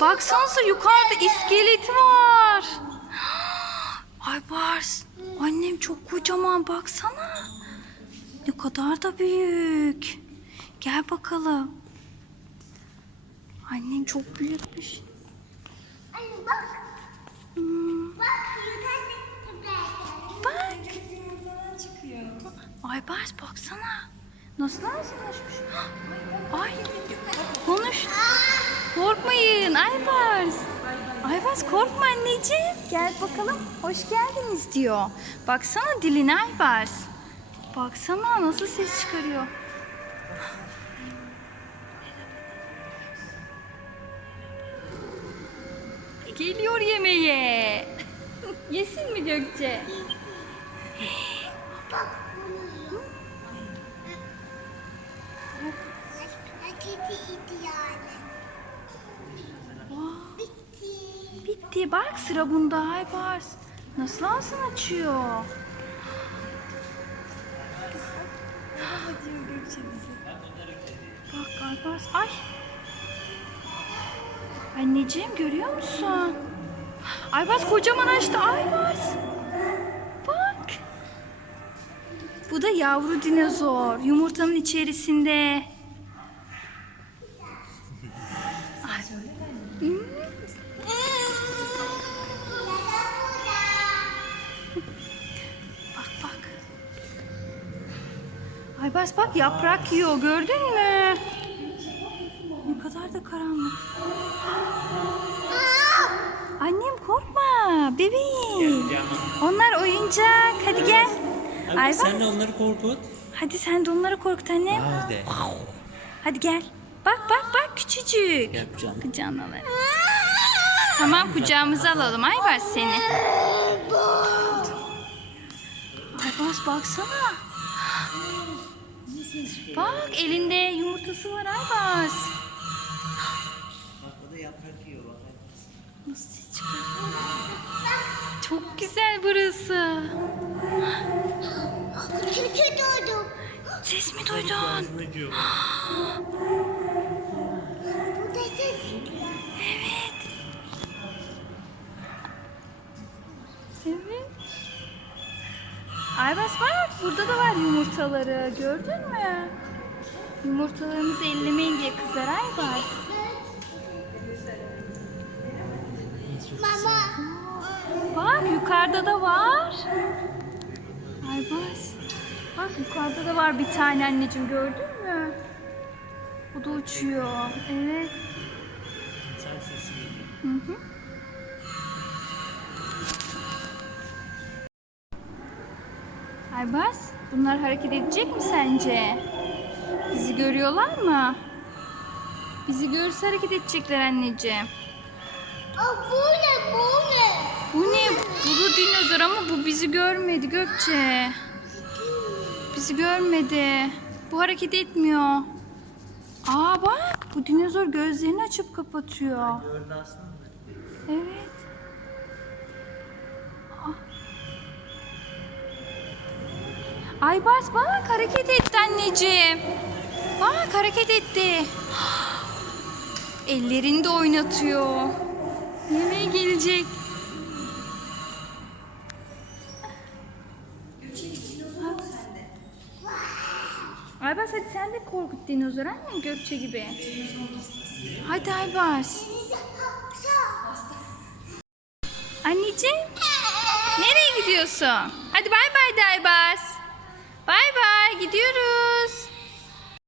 Baksanıza yukarıda iskelet var. Ay Bars. Annem çok kocaman baksana. Ne kadar da büyük. Gel bakalım. Annem çok büyükmüş. Anne bak. Hmm, Bak yukarıda bak. Ay Bars baksana. Nasıl ağzını açmış? Ay konuş. Korkmayın Aybars. Aybars korkma anneciğim. Gel bakalım. Hoş geldiniz diyor. Baksana diline Aybars. Baksana nasıl ses çıkarıyor. Geliyor yemeğe. Yesin mi Gökçe? Raketi iti yani. Bitti. Bitti. Bak sıra bunda Aybars. Nasıl ağzını açıyor? Bak Aybars. Ay. Anneciğim görüyor musun? Aybars kocaman açtı. Aybars. Bak. Bu da yavru dinozor. Yumurtanın içerisinde. Bak bak. Aybars bak yaprak yiyor gördün mü? Ne kadar da karanlık. Annem korkma bebeğim. Onlar oyuncak. Hadi gel. Abi Aybars sen de onları korkut. hadi sen de onları korkut annem. Hadi. Hadi gel. Bak bak bak küçücük. Gel kucağıma. Kucağına alalım. Tamam kucağımıza alalım Aybars seni. Aybars baksana. Bak elinde yumurtası var Aybars. Bak o da yaprak yiyor bak. Nasıl çıkartıyor? Çok güzel burası. Kötü doğdum. Ses mi duydun? Evet. Aybars bak burada da var yumurtaları. Gördün mü? Yumurtalarımızı ellemeyin diye kızar Aybars. Mama. Bak yukarıda da var. Aybars. Bak yukarıda da var bir tane anneciğim gördün mü? Bu da uçuyor. Evet. Sen sesi geliyor. Aybars bunlar hareket edecek mi sence? Bizi görüyorlar mı? Bizi görürse hareket edecekler anneciğim. Aa, bu ne bu ne? Bu ne? Bu da dinozor ama bu bizi görmedi Gökçe. Bizi görmedi. Bu hareket etmiyor. Aa bak bu dinozor gözlerini açıp kapatıyor. Evet. Aybars bak hareket etti anneciğim. Bak hareket etti. Ellerini de oynatıyor. Yemeğe gelecek. Aybars hadi sen de korkut dinozor annem Gökçe gibi. Hadi Aybars. Anneciğim nereye gidiyorsun? Hadi bay bay de Aybars. Bay bay gidiyoruz.